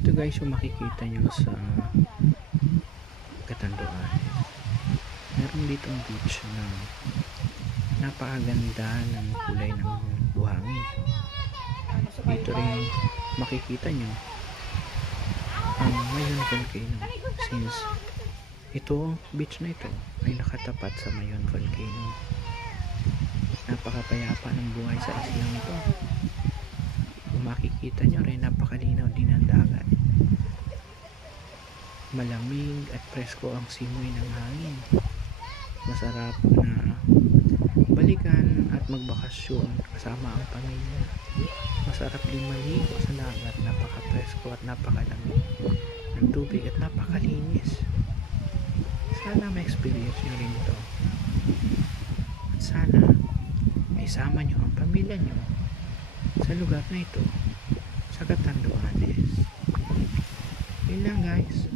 Ito guys yung makikita nyo sa Catanduanes. Meron ditong beach na napakaganda ng kulay ng buhangin. Dito rin makikita nyo ang Mayon Volcano, since ito, beach na ito ay nakatapat sa Mayon Volcano. Napakapayapa ng buhay sa islang ito. Kung makikita nyo rin, napakalinaw din ang dagat. Malamig at presko ang simoy ng hangin. Masarap na balikan at magbakasyon kasama ang pamilya. Masarap din maligo sa dagat, napaka-presko at napakalamig ng tubig at napakalinis. Sana ma-experience nyo rin ito. At sana maisama nyo ang pamilya nyo sa lugar na ito, sa Catanduanes. Yun lang guys.